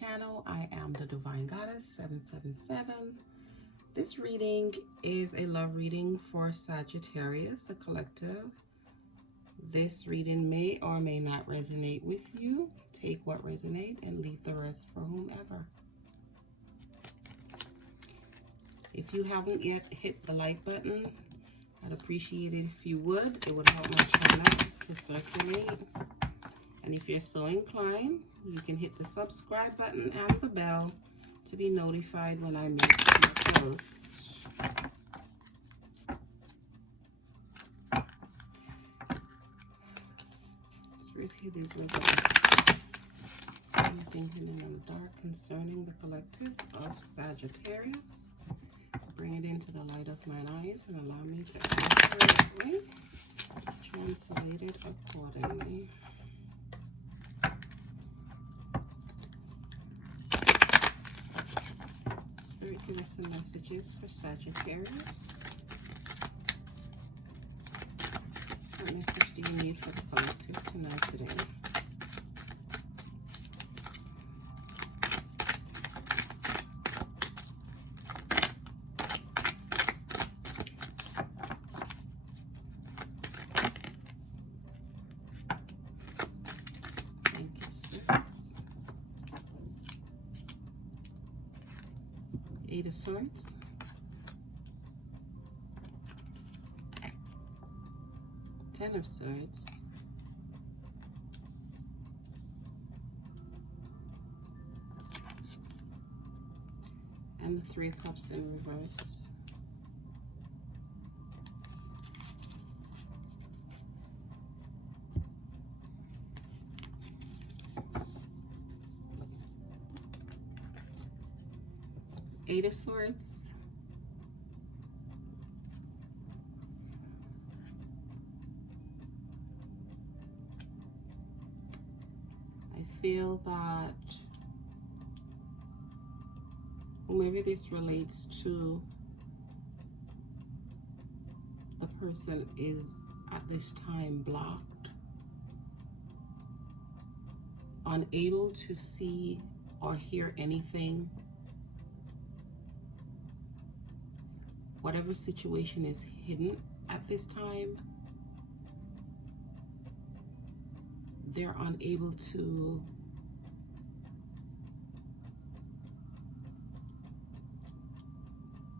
channel. I am the Divine Goddess 777. This reading is a love reading for Sagittarius, the collective. This reading may or may not resonate with you. Take what resonates and leave the rest for whomever. If you haven't yet hit the like button, I'd appreciate it if you would. It would help my channel to circulate. And if you're so inclined, you can hit the subscribe button and the bell to be notified when I make new posts. Let's first hear these reverse. Anything hidden in the dark concerning the collective of Sagittarius. Bring it into the light of mine eyes and allow me to accurately translate it accordingly. Spirit, give us some messages for Sagittarius. What message do you need for the collective tonight today? Thank you, Spirit. Eight of Swords. Ten of Swords. And the Three of Cups in reverse. Eight of Swords. I feel that whomever this relates to, the person is at this time blocked, unable to see or hear anything. Whatever situation is hidden at this time, they're unable to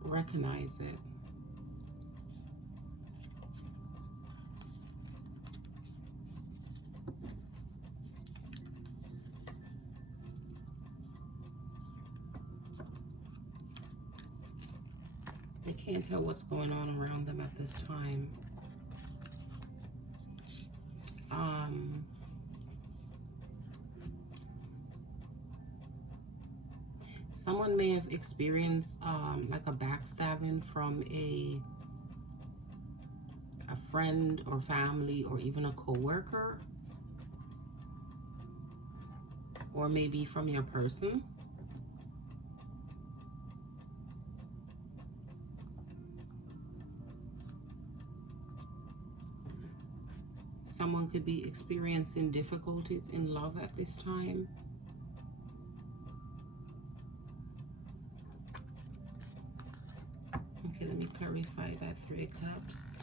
recognize it. They can't tell what's going on around them at this time. Someone may have experienced like a backstabbing from a friend or family or even a co-worker, or maybe from your person. Someone could be experiencing difficulties in love at this time. Okay, let me clarify that Three of Cups.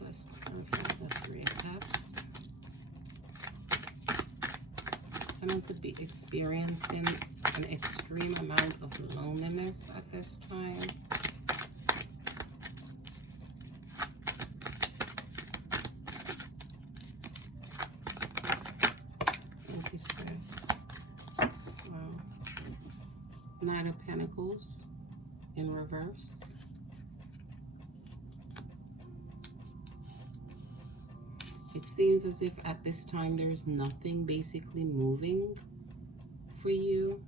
Let's clarify the Three of Cups. Someone could be experiencing an extreme amount of loneliness at this time. Thank you, Spirit. Wow. Nine of Pentacles in reverse. It seems as if at this time there's nothing basically moving for you.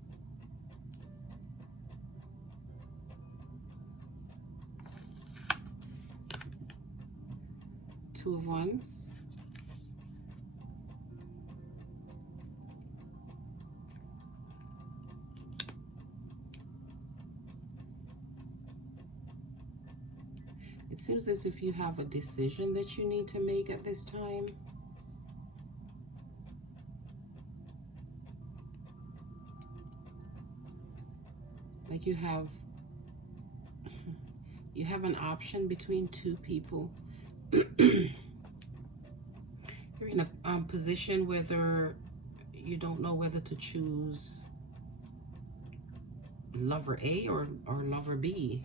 Two of Wands. It seems as if you have a decision that you need to make at this time. Like you have an option between two people. You're in a position whether you don't know whether to choose lover A or lover B.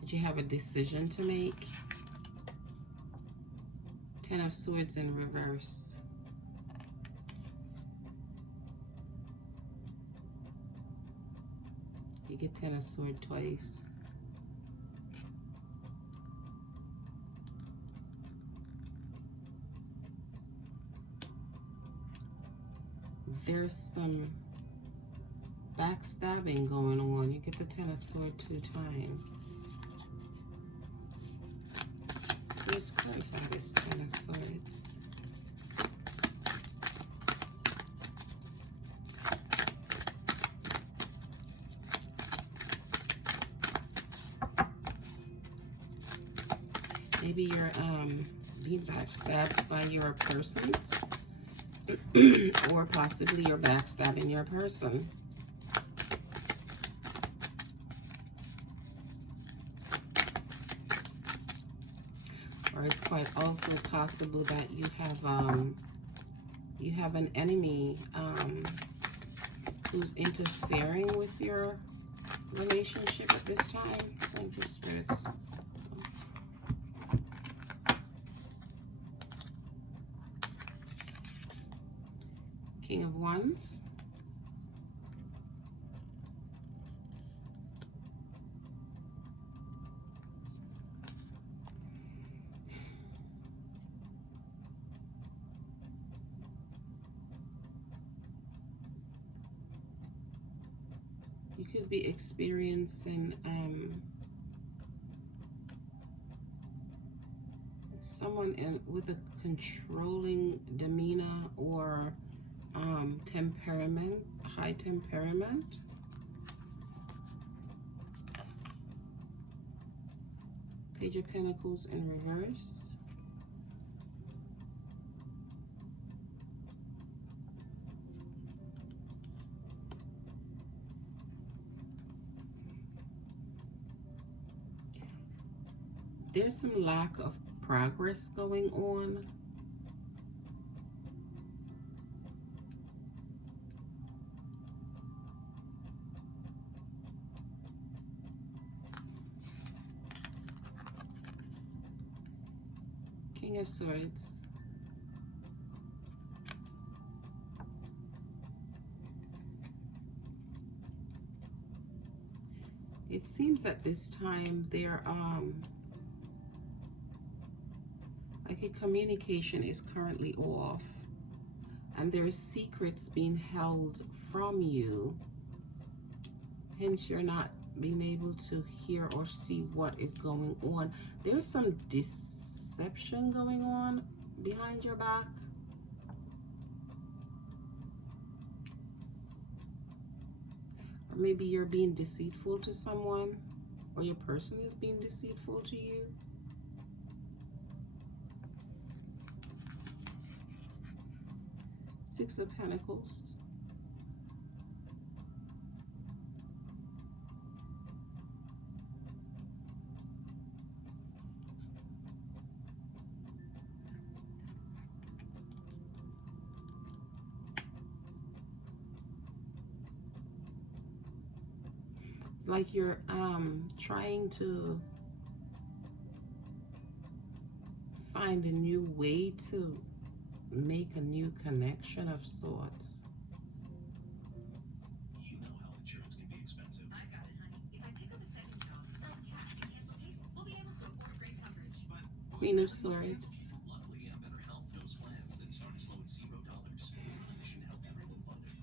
But you have a decision to make. Ten of Swords in reverse. You get Ten of Swords twice. There's some backstabbing going on. You get the Ten of Swords 2 times. So let's clarify this Ten of Swords. Maybe you're being backstabbed by your person. Or possibly you're backstabbing your person. Or it's quite also possible that you have an enemy who's interfering with your relationship at this time. Thank you, spirits. King of Wands. You could be experiencing someone with a controlling demeanor or temperament, high temperament. Page of Pentacles in reverse. There's some lack of progress going on. King of Swords. It seems at this time there like a communication is currently off and there's secrets being held from you, hence you're not being able to hear or see what is going on. There's some deception going on behind your back. Or maybe you're being deceitful to someone, or your person is being deceitful to you. Six of Pentacles. It's like you're trying to find a new way to make a new connection of sorts. You know how insurance can be expensive. I got it, honey. If I pick up a second job, sell cash, and cancel cable, we'll be able to afford great coverage. But Queen of Swords. luckily, you have better health, those plans that start as low as $0. We're on a mission to help everyone fund their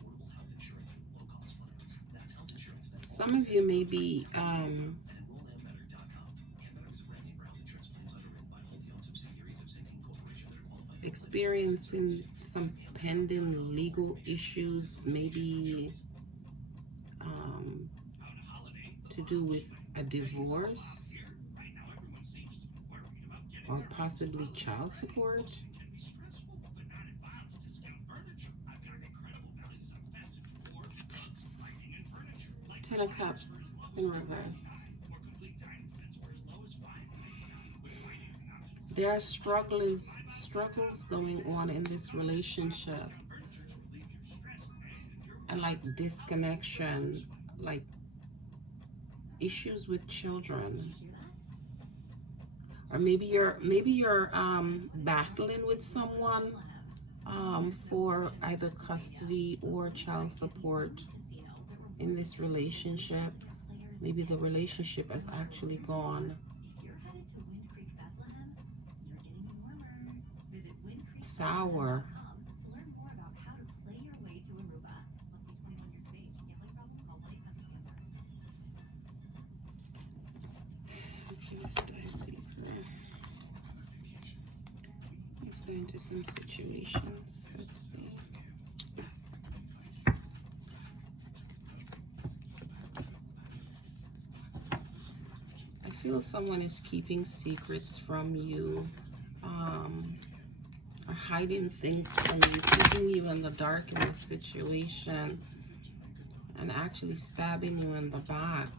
some of you may be experiencing some pending legal issues, maybe to do with a divorce or possibly child support. Ten of Cups in reverse. There are struggles going on in this relationship, and like disconnection, like issues with children, or maybe you're battling with someone for either custody or child support in this relationship. Maybe the relationship has actually gone sour. Let's dive deeper. Let's go into some situations. Let's see. I feel someone is keeping secrets from you, or hiding things from you, keeping you in the dark in this situation, and actually stabbing you in the back.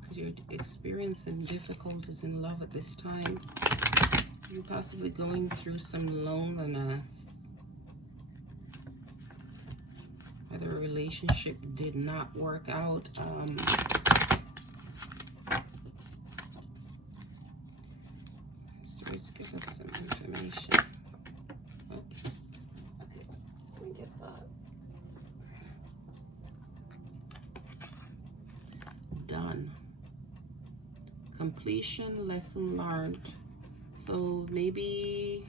Because you're experiencing difficulties in love at this time. You're possibly going through some loneliness. Whether a relationship did not work out. Let's give us some information. Oops. Okay, let me get that. Done. Completion, lesson learned. So maybe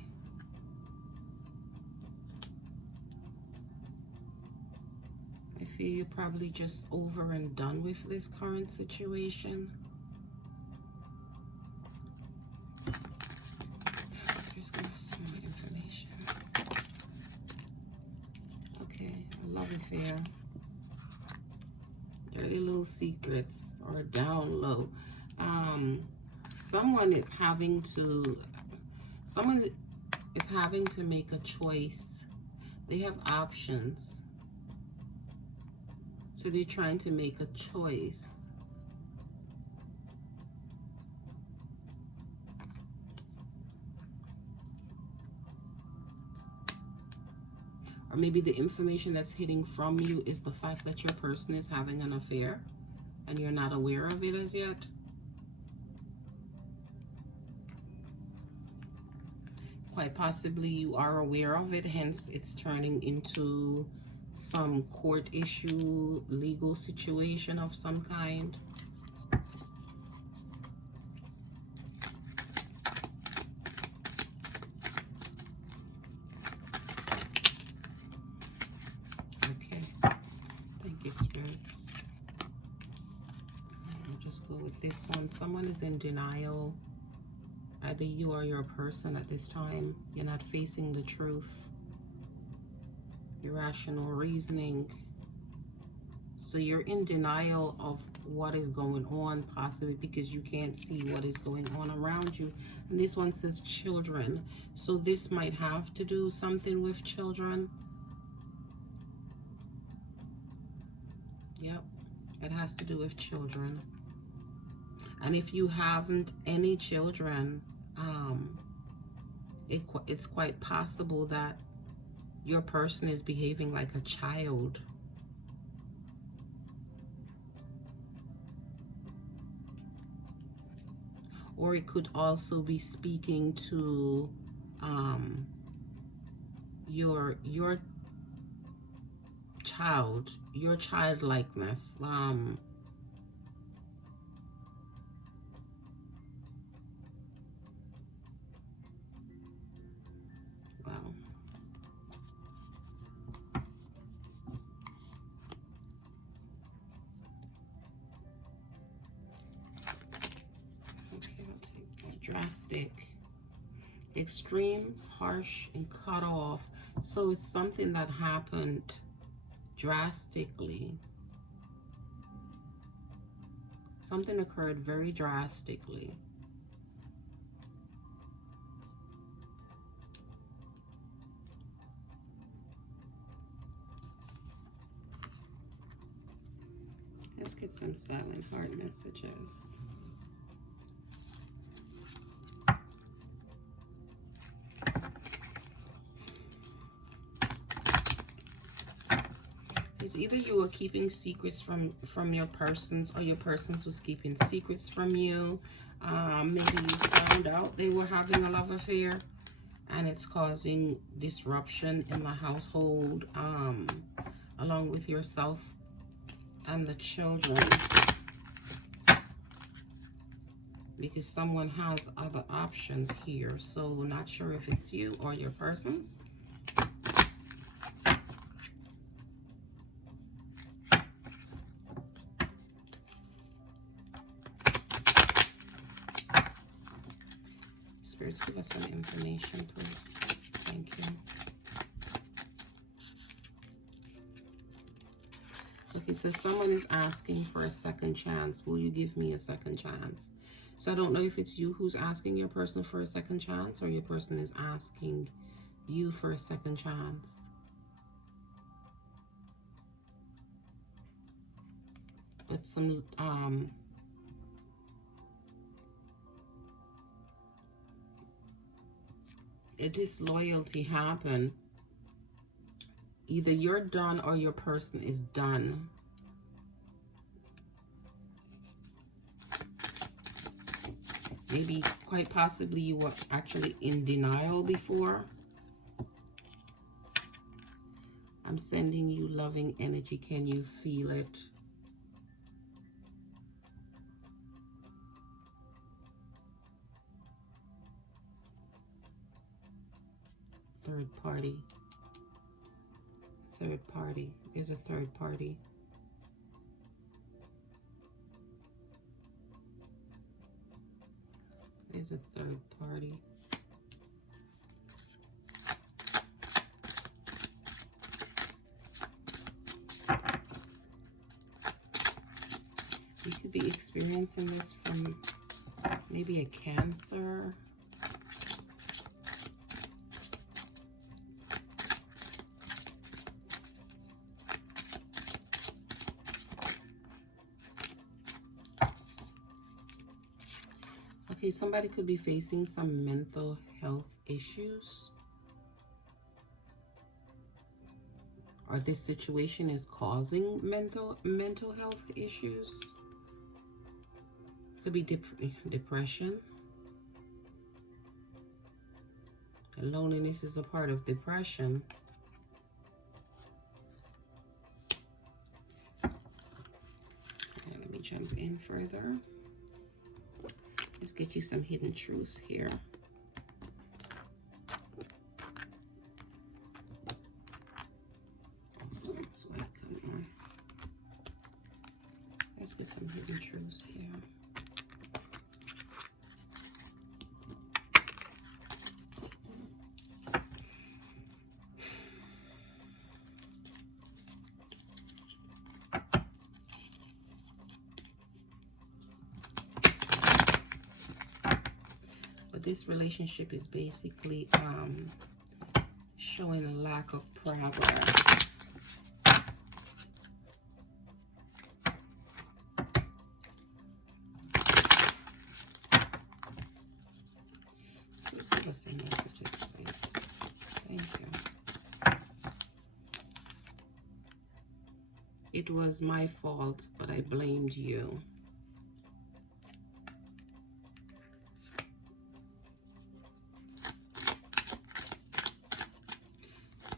I feel you're probably just over and done with this current situation. Let's just give us some more information. Okay, love affair. Dirty little secrets or down low. Someone is having to make a choice. They have options. So they're trying to make a choice. Or maybe the information that's hitting from you is the fact that your person is having an affair and you're not aware of it as yet. Quite possibly you are aware of it, hence it's turning into some court issue, legal situation of some kind. Okay, thank you, spirits. I'll just go with this one. Someone is in denial. Either you or your person at this time. You're not facing the truth. Irrational reasoning. So you're in denial of what is going on, possibly because you can't see what is going on around you. And this one says children. So this might have to do something with children. Yep, it has to do with children. And if you haven't any children, it's quite possible that your person is behaving like a child. Or it could also be speaking to your child, your childlikeness. drastic, extreme, harsh, and cut off. So it's something that happened drastically. Something occurred very drastically. Let's get some silent heart messages. It's either you were keeping secrets from your persons, or your persons was keeping secrets from you. Maybe you found out they were having a love affair, and it's causing disruption in the household, along with yourself and the children, because someone has other options here. So not sure if it's you or your persons. Spirits, give us some information, please. Thank you. Okay, so someone is asking for a second chance. Will you give me a second chance? So I don't know if it's you who's asking your person for a second chance, or your person is asking you for a second chance. But some a disloyalty happened. Either you're done or your person is done. Maybe, quite possibly, you were actually in denial before. I'm sending you loving energy. Can you feel it? Third party. Third party. There's a third party. There's a third party. You could be experiencing this from maybe a Cancer. Okay, somebody could be facing some mental health issues. Or this situation is causing mental health issues. Could be depression. Loneliness is a part of depression. Okay, let me jump in further. Let's get you some hidden truths here. Come on. Let's get some hidden truths here. This relationship is basically showing a lack of progress. Please give us some messages, please. Thank you. It was my fault, but I blamed you.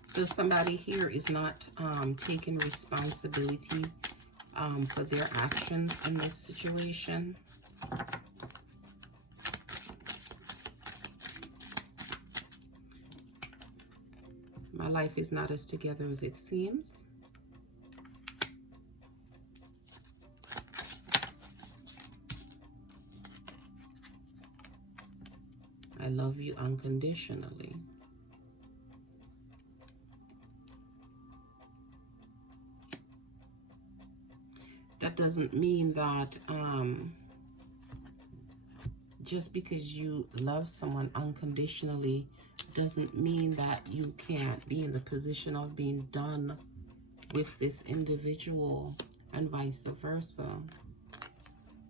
So somebody here is not taking responsibility for their actions in this situation. My life is not as together as it seems. love you unconditionally. That doesn't mean that just because you love someone unconditionally doesn't mean that you can't be in the position of being done with this individual, and vice versa.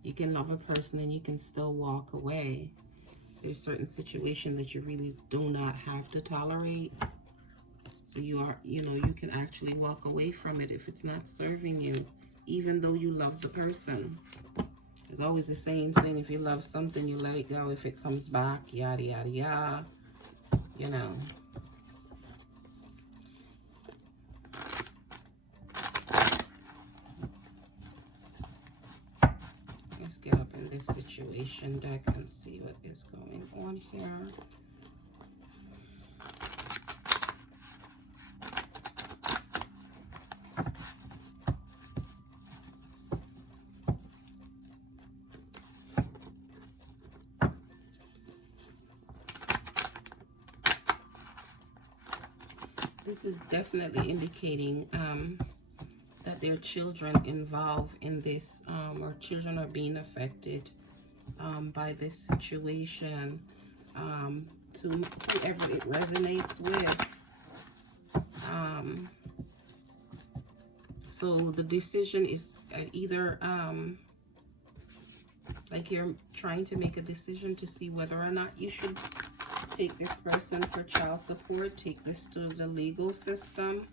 You can love a person and you can still walk away. There's certain situations that you really do not have to tolerate. So you can actually walk away from it if it's not serving you, even though you love the person. There's always the same saying, if you love something, you let it go. If it comes back, yada, yada, yada. You know. Let's get up in this situation deck and see what is going on here. This is definitely indicating that there are children involved in this, or children are being affected by this situation. To whoever it resonates with. So the decision is either like you're trying to make a decision to see whether or not you should take this person for child support, take this to the legal system,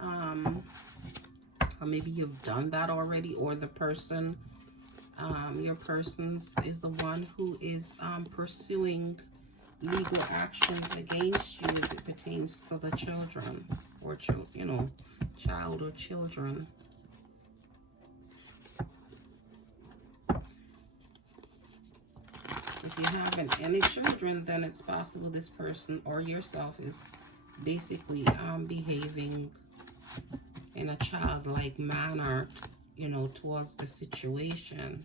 or maybe you've done that already, or the person, your person's is the one who is pursuing legal actions against you as it pertains to the children, or child or children. If you haven't any children, then it's possible this person or yourself is basically behaving in a childlike manner, towards the situation.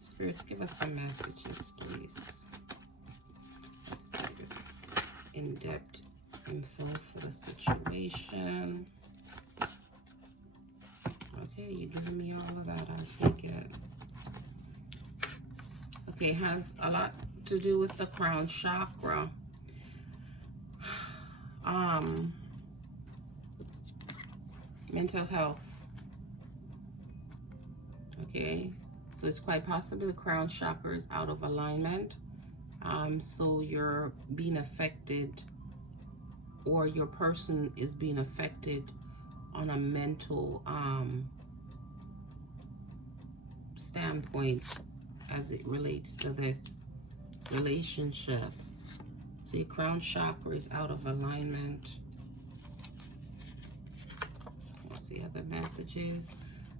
Spirits, give us some messages, please. Let's see this in-depth info for the situation. Okay, you're giving me all of that. I'll take it. Okay, has a lot to do with the crown chakra. Mental health. Okay, so it's quite possible the crown chakra is out of alignment. So you're being affected, or your person is being affected on a mental standpoint as it relates to this relationship. So your crown chakra is out of alignment. Let's see other messages.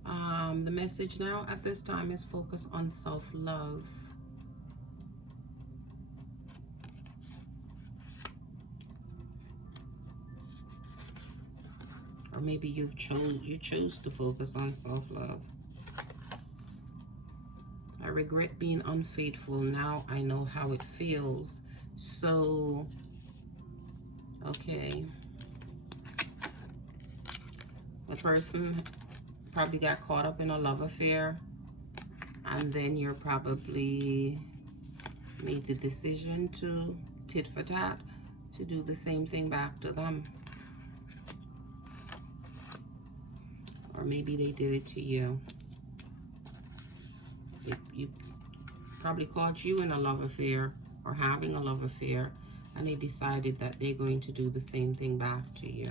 The message now at this time is focus on self-love. Or maybe you chose to focus on self-love. I regret being unfaithful. Now I know how it feels. So, okay. The person probably got caught up in a love affair, and then you're probably made the decision to tit for tat, to do the same thing back to them. Or maybe they did it to you. You probably caught you in a love affair or having a love affair, and they decided that they're going to do the same thing back to you.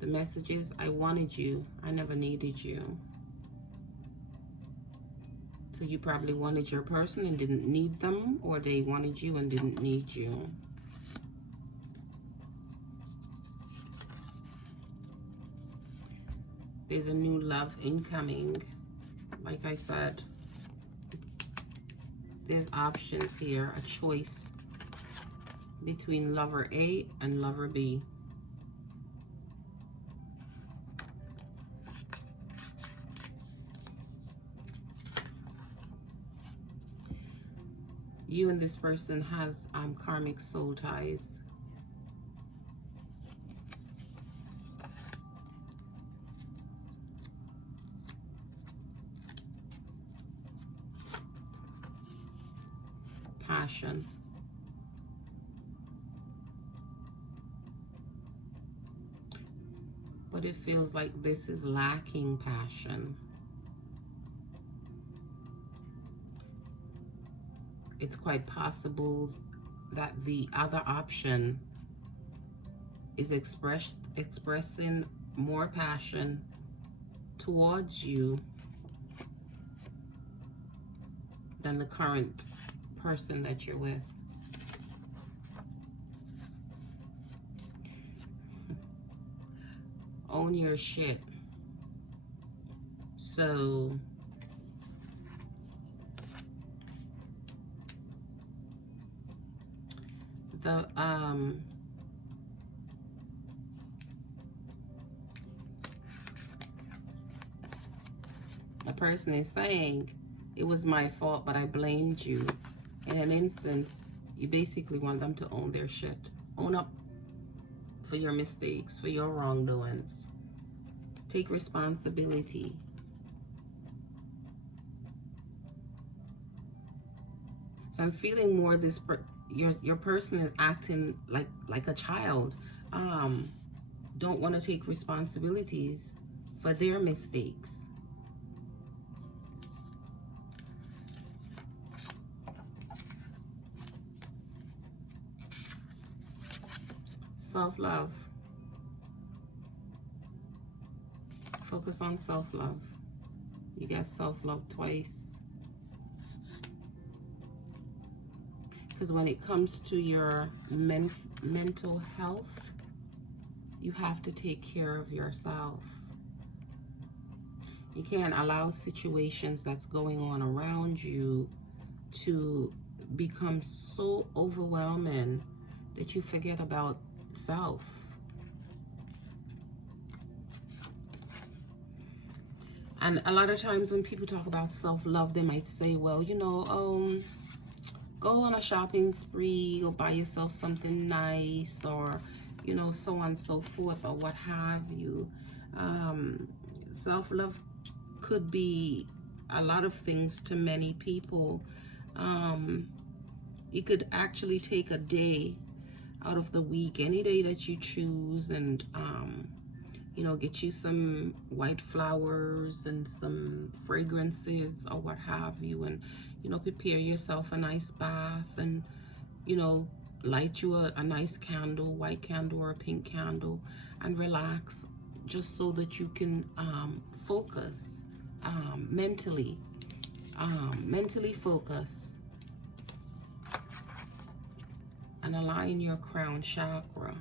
The message is, I wanted you, I never needed you. So you probably wanted your person and didn't need them, or they wanted you and didn't need you. There's a new love incoming. Like I said, there's options here, a choice between lover A and lover B. You and this person has karmic soul ties. Passion. But it feels like this is lacking passion. It's quite possible that the other option is expressing more passion towards you than the current person that you're with. Own your shit. So the person is saying, it was my fault, but I blamed you. In an instance, you basically want them to own their shit. Own up for your mistakes, for your wrongdoings. Take responsibility. So I'm feeling more this your person is acting like a child. Don't want to take responsibilities for their mistakes. Self-love. Focus on self-love. You got self-love twice. Because when it comes to your mental health, you have to take care of yourself. You can't allow situations that's going on around you to become so overwhelming that you forget about self. And a lot of times when people talk about self-love, they might say, well, you know, go on a shopping spree or buy yourself something nice, or, you know, so on and so forth, or what have you. Self-love could be a lot of things to many people. You could actually take a day out of the week, any day that you choose, and you know, get you some white flowers and some fragrances or what have you, and, you know, prepare yourself a nice bath, and, you know, light you a nice candle, white candle or a pink candle, and relax, just so that you can focus mentally focus, and align your crown chakra,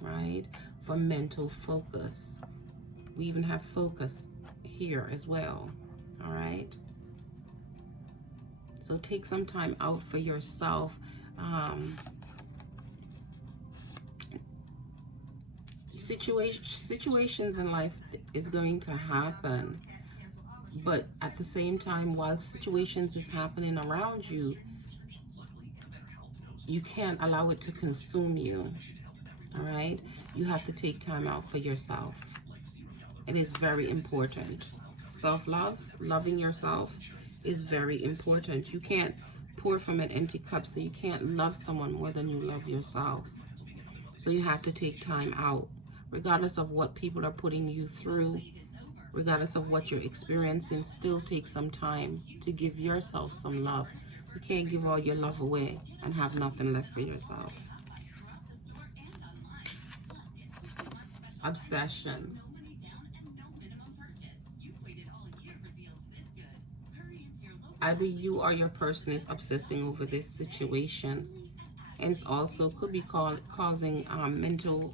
right, for mental focus. We even have focus here as well. All right, so take some time out for yourself. Situations in life is going to happen, but at the same time, while situations is happening around you, you can't allow it to consume you. All right, you have to take time out for yourself. It is very important. Self-love, loving yourself, is very important. You can't pour from an empty cup, so you can't love someone more than you love yourself. So you have to take time out, regardless of what people are putting you through, regardless of what you're experiencing. Still take some time to give yourself some love. You can't give all your love away and have nothing left for yourself. Obsession. Either you or your person is obsessing over this situation, and it's also could be causing mental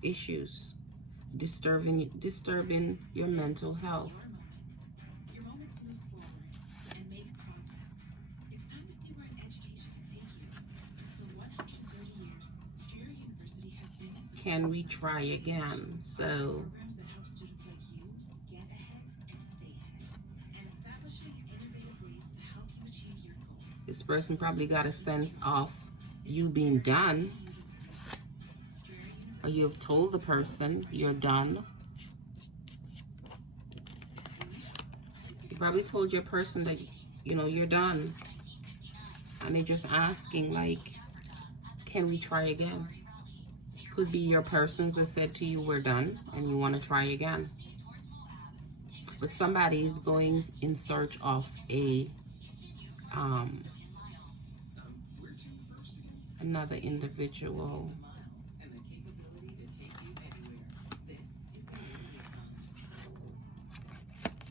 issues, disturbing your mental health. Can we try again? So This person probably got a sense of you being done, or you have told the person you're done. You probably told your person that, you know, you're done. And they're just asking, like, can we try again? Could be your persons that said to you, we're done, and you want to try again. But somebody is going in search of a another individual.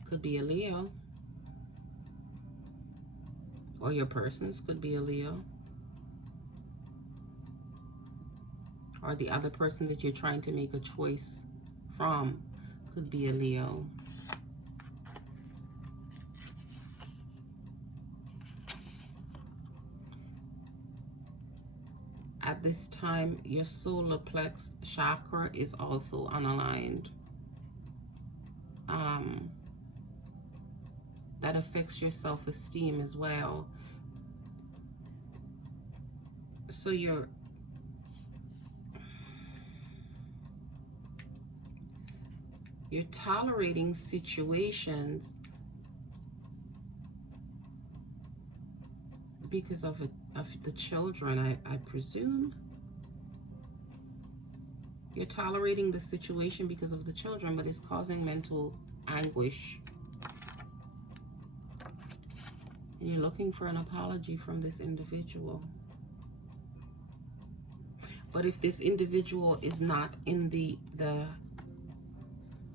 Could be a Leo. Or your persons could be a Leo. Or the other person that you're trying to make a choice from could be a Leo. At this time, your solar plex chakra is also unaligned. That affects your self-esteem as well. So you're tolerating situations because of the children, I presume. You're tolerating the situation because of the children, but it's causing mental anguish. And you're looking for an apology from this individual. But if this individual is not in the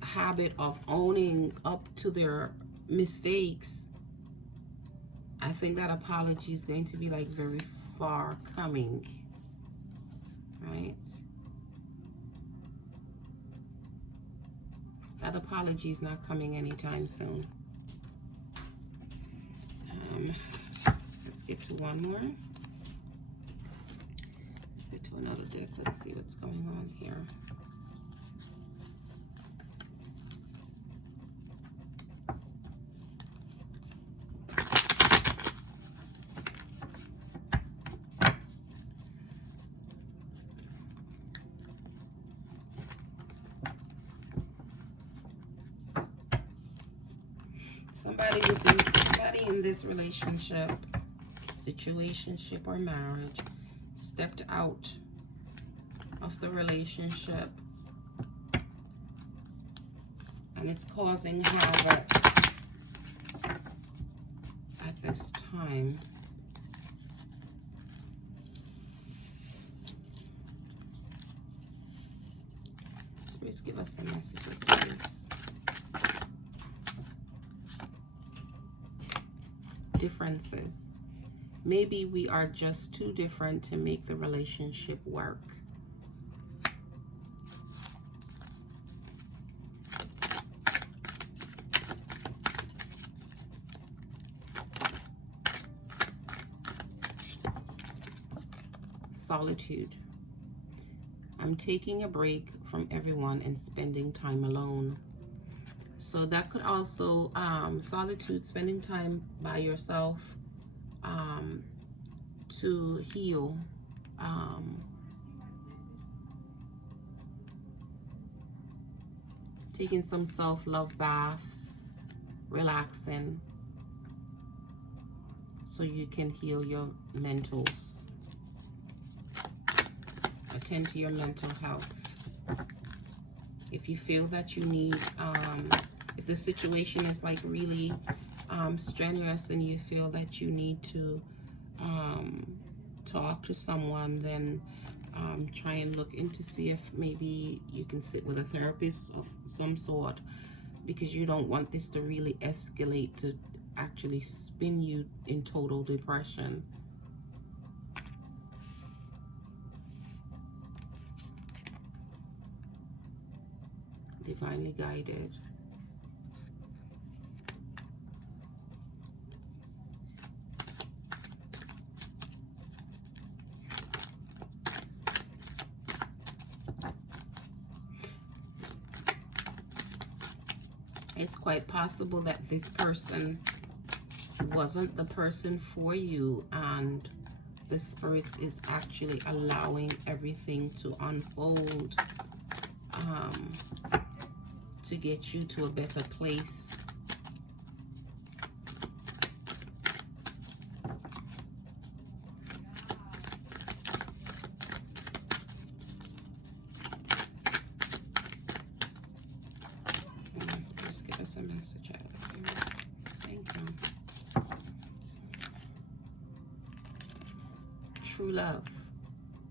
habit of owning up to their mistakes, I think that apology is going to be like very far coming, right? That apology is not coming anytime soon. Let's get to one more. Let's get to another deck. Let's see what's going on here. Somebody in this relationship, situationship, or marriage stepped out of the relationship, and it's causing havoc at this time. Please give us some messages, please. Differences. Maybe we are just too different to make the relationship work. Solitude. I'm taking a break from everyone and spending time alone. So that could also, solitude, spending time by yourself to heal. Taking some self-love baths, relaxing, so you can heal your mentals. Attend to your mental health. If you feel that you need, if the situation is like really strenuous and you feel that you need to talk to someone, then try and look into see if maybe you can sit with a therapist of some sort, because you don't want this to really escalate to actually spin you in total depression. Divinely guided. It's quite possible that this person wasn't the person for you, and the spirits is actually allowing everything to unfold to get you to a better place. Let's give us a message out of here. Thank you. True love.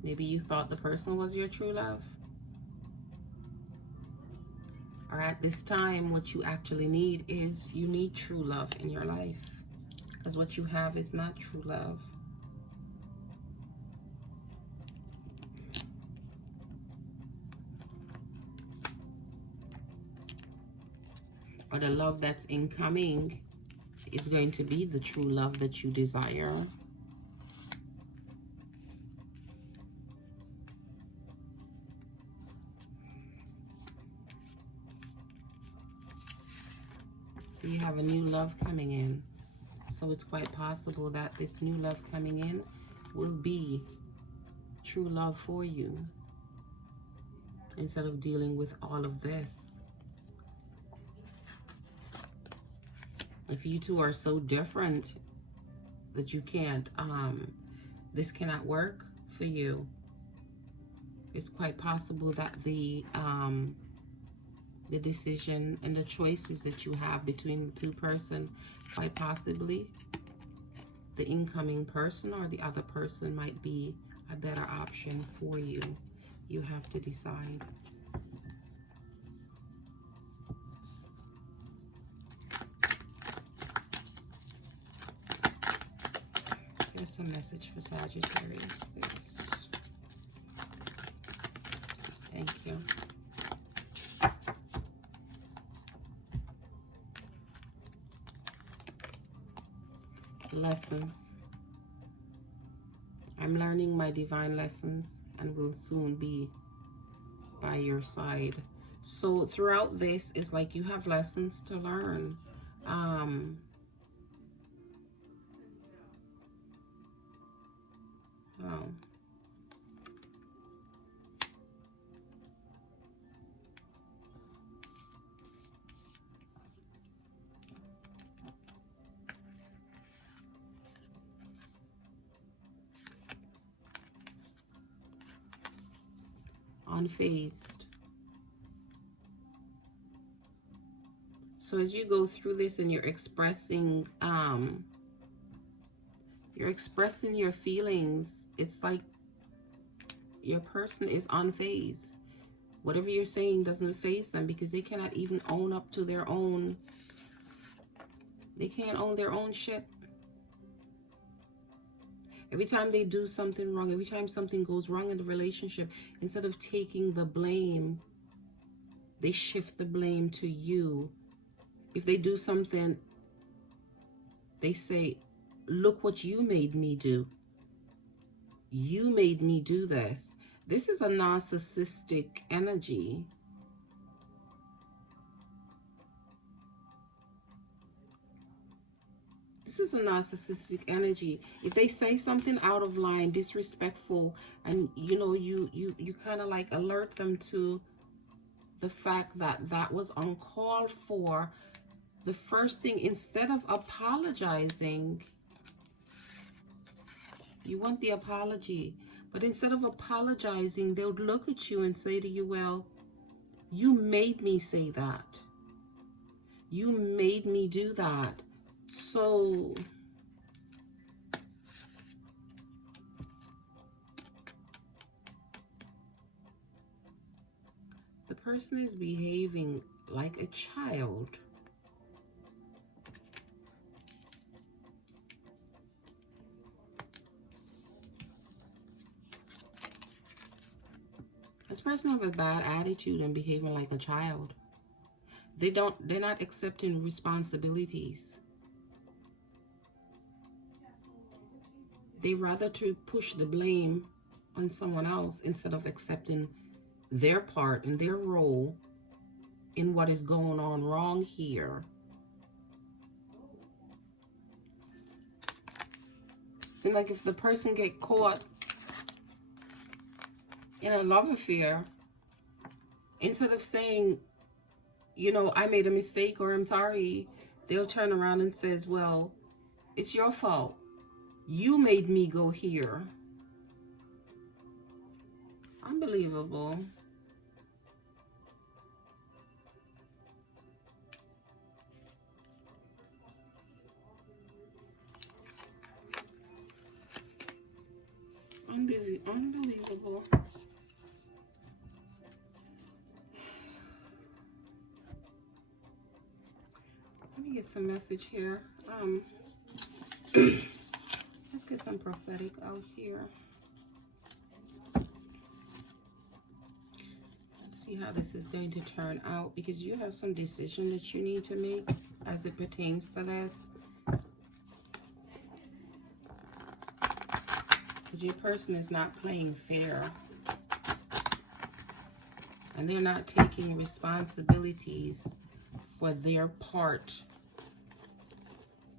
Maybe you thought the person was your true love. Or at this time, what you actually need is, you need true love in your life. Because what you have is not true love. Or the love that's incoming is going to be the true love that you desire. So you have a new love coming in. So it's quite possible that this new love coming in will be true love for you, instead of dealing with all of this. If you two are so different that you can't, this cannot work for you, it's quite possible that the decision and the choices that you have between the two person, quite possibly the incoming person or the other person might be a better option for you. You have to decide. Here's a message for Sagittarius, please. Thank you. Lessons. I'm learning my divine lessons and will soon be by your side. So throughout this, it's like you have lessons to learn. Unfazed. So as you go through this and you're expressing your feelings, it's like your person is unfazed. Whatever you're saying doesn't faze them, because they cannot even own up to their own, they can't own their own shit. Every time they do something wrong, every time something goes wrong in the relationship, instead of taking the blame, they shift the blame to you. If they do something, they say, look what you made me do. You made me do this. This is a narcissistic energy. This is a narcissistic energy. If they say something out of line, disrespectful, and you know, you kind of like alert them to the fact that that was uncalled for, the first thing, instead of apologizing, you want the apology. But instead of apologizing, they would look at you and say to you, well, you made me say that. You made me do that. So the person is behaving like a child. This person have a bad attitude and behaving like a child. They're not accepting responsibilities. They rather to push the blame on someone else instead of accepting their part and their role in what is going on wrong here. Seems like if the person get caught in a love affair, instead of saying, you know, I made a mistake or I'm sorry, they'll turn around and says, well, it's your fault. You made me go here. Unbelievable. Unbelievable. Let me get some message here. Let's get some prophetic out here. Let's see how this is going to turn out, because you have some decision that you need to make as it pertains to this. Because your person is not playing fair. And they're not taking responsibilities for their part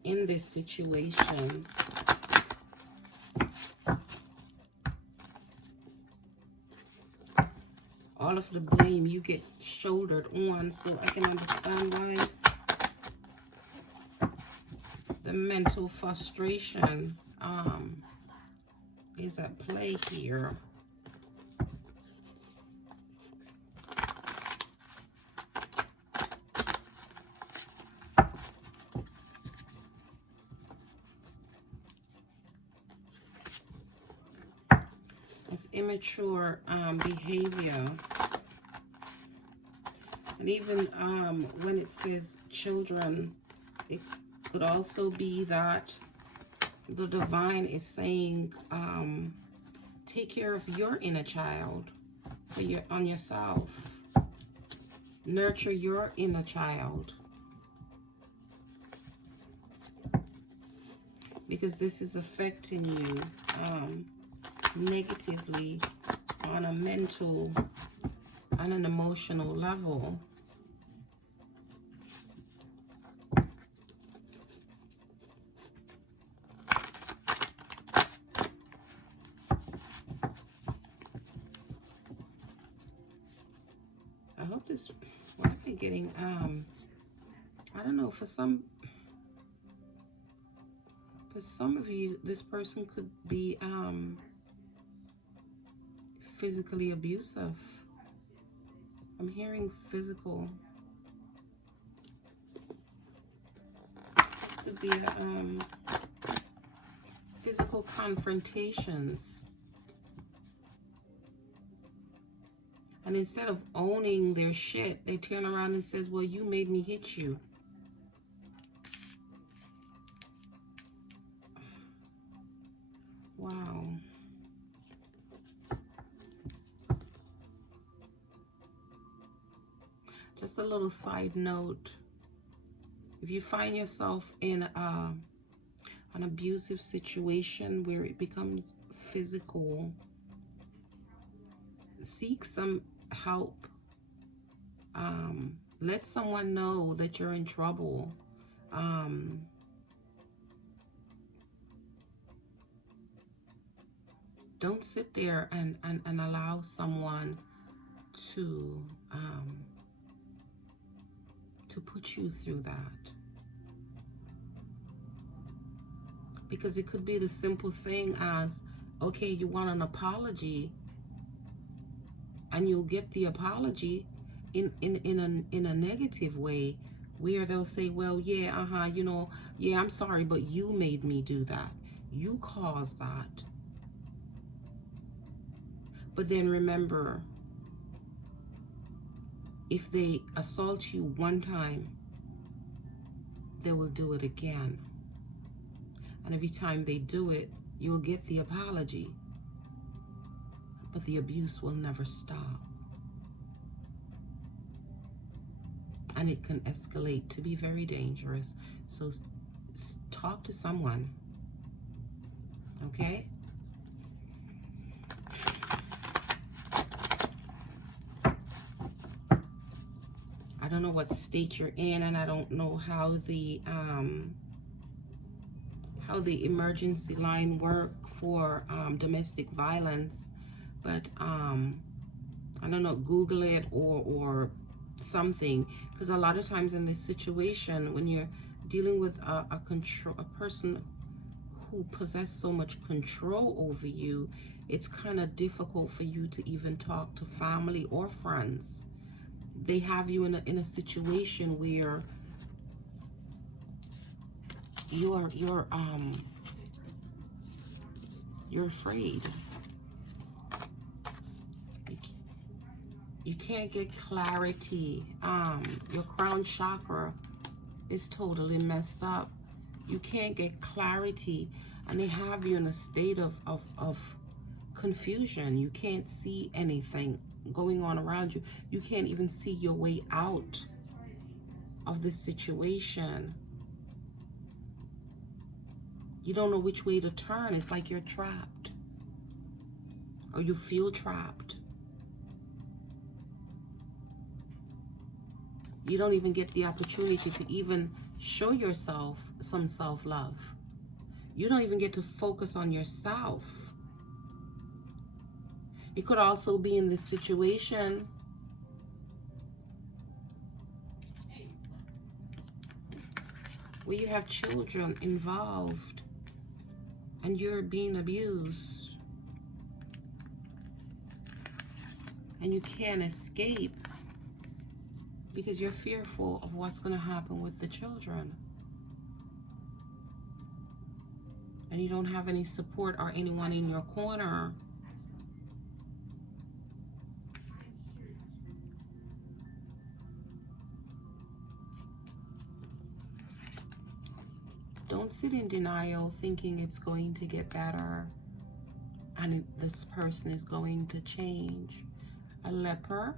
in this situation. All of the blame you get shouldered on, so I can understand why the mental frustration is at play here. It's immature behavior. And even when it says children, it could also be that the divine is saying, take care of your inner child on yourself. Nurture your inner child. Because this is affecting you negatively on a mental, on an emotional level. I hope this, what am I getting? I don't know, for some of you, this person could be physically abusive. I'm hearing physical. This could be physical confrontations. And instead of owning their shit, they turn around and says, well, you made me hit you. Wow. Just a little side note. If you find yourself in an abusive situation where it becomes physical, seek some help. Let someone know that you're in trouble. Don't sit there and allow someone to put you through that. Because it could be the simple thing as, okay, you want an apology, and you'll get the apology in a negative way, where they'll say, well, yeah, you know, yeah, I'm sorry, but you made me do that. You caused that. But then remember, if they assault you one time, they will do it again. And every time they do it, you will get the apology. But the abuse will never stop. And it can escalate to be very dangerous. So talk to someone. Okay? I don't know what state you're in, and I don't know how how the emergency line work for domestic violence, but I don't know, Google it or something, because a lot of times in this situation, when you're dealing with a person who possess so much control over you, it's kind of difficult for you to even talk to family or friends. They have you in a situation where you're afraid. You can't get clarity. Your crown chakra is totally messed up. You can't get clarity, and they have you in a state of confusion. You can't see anything going on around you. You can't even see your way out of this situation. You don't know which way to turn. It's like you're trapped, or you feel trapped. You don't even get the opportunity to even show yourself some self-love. You don't even get to focus on yourself. You could also be in this situation where you have children involved and you're being abused, and you can't escape because you're fearful of what's going to happen with the children. And you don't have any support or anyone in your corner. Don't sit in denial thinking it's going to get better and this person is going to change. A leper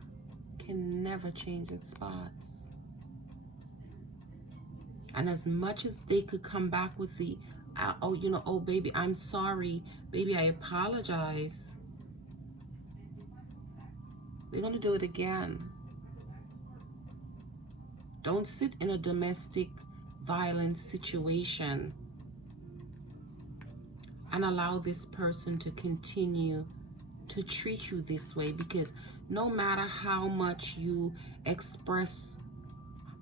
can never change its spots. And as much as they could come back with the, oh baby, I'm sorry, baby, I apologize, they're going to do it again. Don't sit in a domestic violence situation and allow this person to continue to treat you this way, because no matter how much you express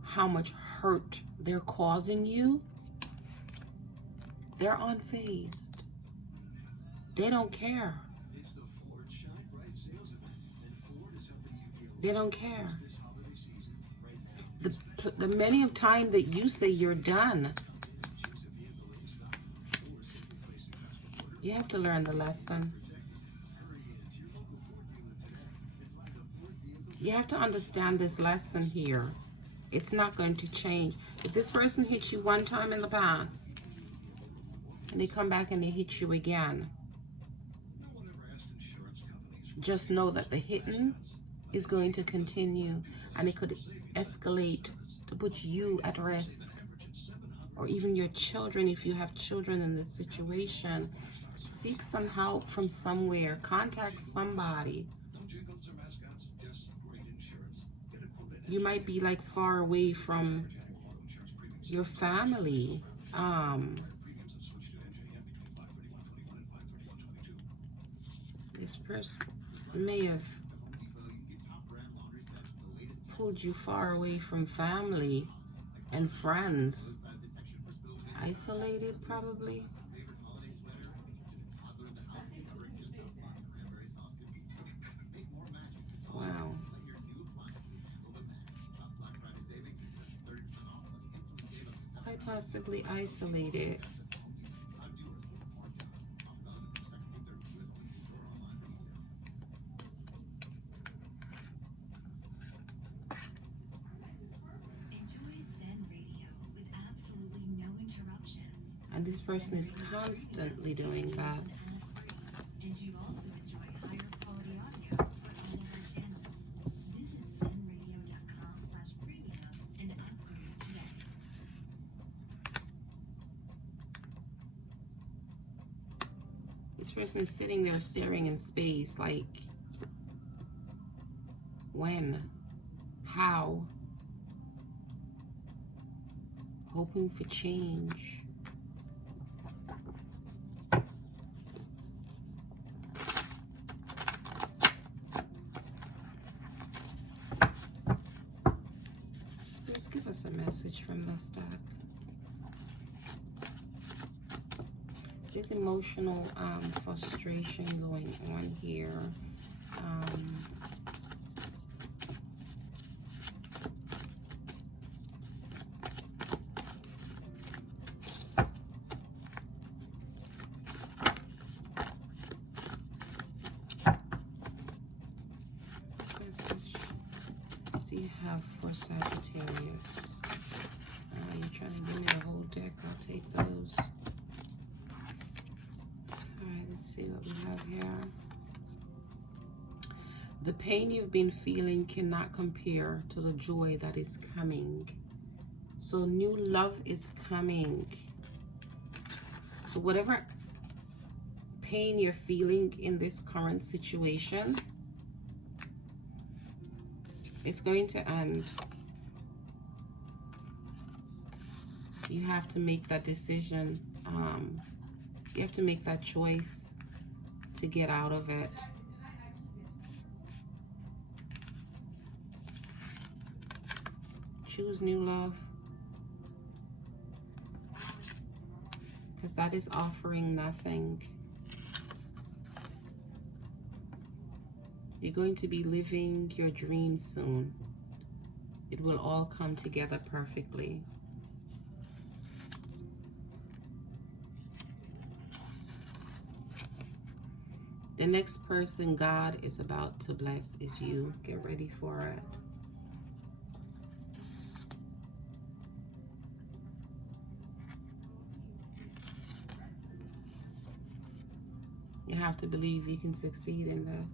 how much hurt they're causing you, they're unfazed. They don't care. They don't care. The many of time that you say you're done, you have to learn the lesson. You have to understand this lesson here. It's not going to change. If this person hit you one time in the past, and they come back and they hit you again, just know that the hitting is going to continue, and it could escalate to put you at risk, or even your children if you have children in this situation. Seek some help from somewhere. Contact somebody. You might be like far away from your family. This person may have pulled you far away from family and friends. Isolated, probably. Wow. Quite possibly isolated. And this person is constantly doing that. And you'd also enjoy higher quality audio for all of our channels. Visit zenradio.com/premium and upgrade today. This person is sitting there staring in space like, when? How? Hoping for change. message from the stack. There's emotional frustration going on here. Have for Sagittarius. You're trying to give me the whole deck. I'll take those. Alright, let's see what we have here. The pain you've been feeling cannot compare to the joy that is coming. So new love is coming. So whatever pain you're feeling in this current situation, it's going to end. You have to make that decision. You have to make that choice to get out of it. Choose new love. Because that is offering nothing. You're going to be living your dreams soon. It will all come together perfectly. The next person God is about to bless is you. Get ready for it. You have to believe you can succeed in this.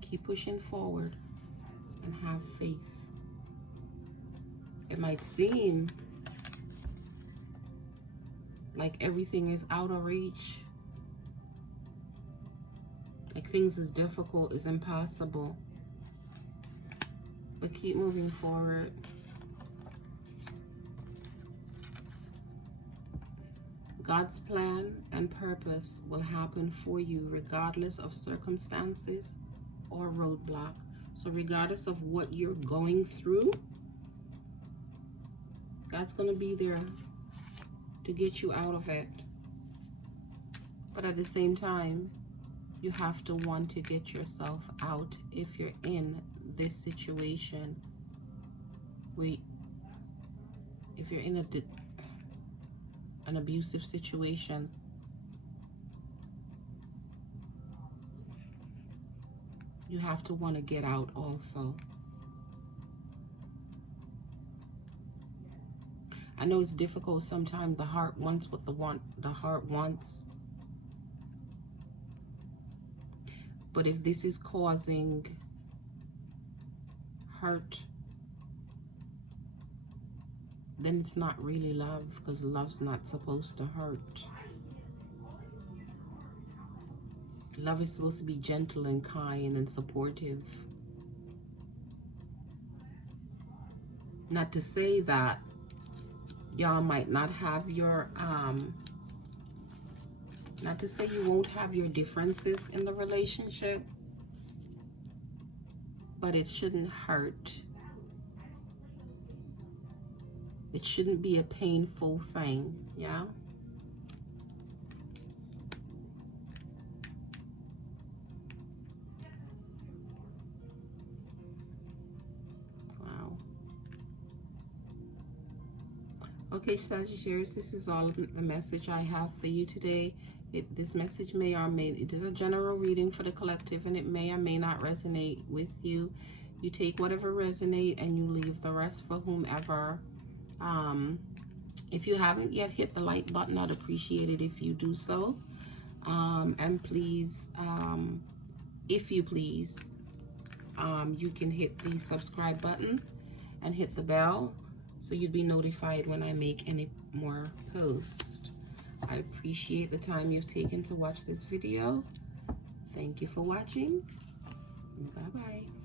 Keep pushing forward and have faith. It might seem like everything is out of reach, like things is difficult, is impossible, but keep moving forward. God's plan and purpose will happen for you regardless of circumstances or roadblock. So regardless of what you're going through, God's going to be there to get you out of it. But at the same time, you have to want to get yourself out if you're in this situation. If you're in an abusive situation, you have to want to get out also. I know it's difficult sometimes. The heart wants what the heart wants. But if this is causing hurt, then it's not really love, because love's not supposed to hurt. Love is supposed to be gentle and kind and supportive. Not to say that y'all might not have your, not to say you won't have your differences in the relationship, but it shouldn't hurt. It shouldn't be a painful thing, yeah? Okay, Sagittarius, this is all the message I have for you today. This message may or may, it is a general reading for the collective, and it may or may not resonate with you. You take whatever resonate and you leave the rest for whomever. If you haven't yet hit the like button, I'd appreciate it if you do so. And please, if you please, you can hit the subscribe button and hit the bell, so you'd be notified when I make any more posts. I appreciate the time you've taken to watch this video. Thank you for watching. Bye-bye.